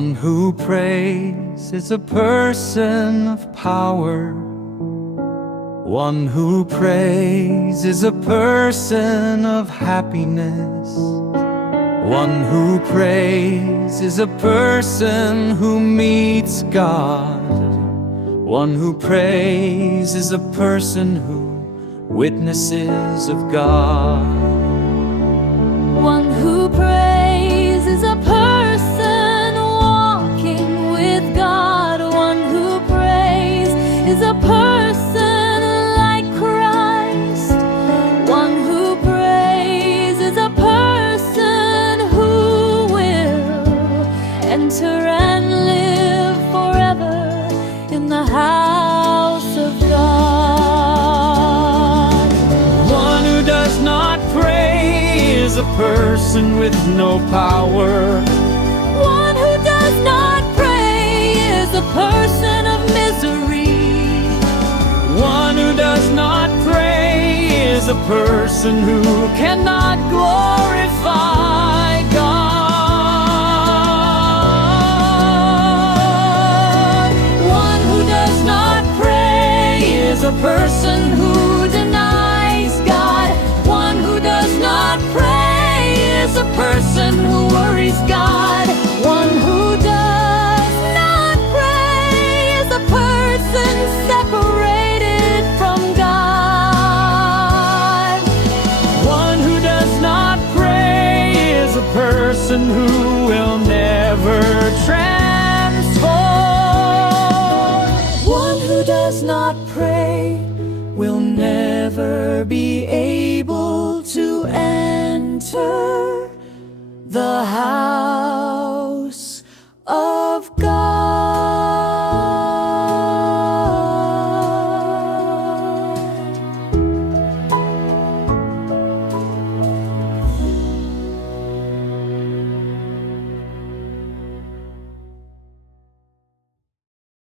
One who prays is a person of power. One who prays is a person of happiness. One who prays is a person who meets God. One who prays is a person who witnesses of God. One who prays is a person walking with God. One who prays is a person like Christ. One who prays is a person who will enter and live forever in the house of God. One who does not pray is a person with no power. One who does not pray is a person of misery. One who does not pray is a person who cannot glorify God. One who does not pray Is a person who denies God. One who does not pray is a person who worries God. One who does not pray is a person separated from God. One who does not pray is a person who will never transform. One who does not pray Will never be able to enter the house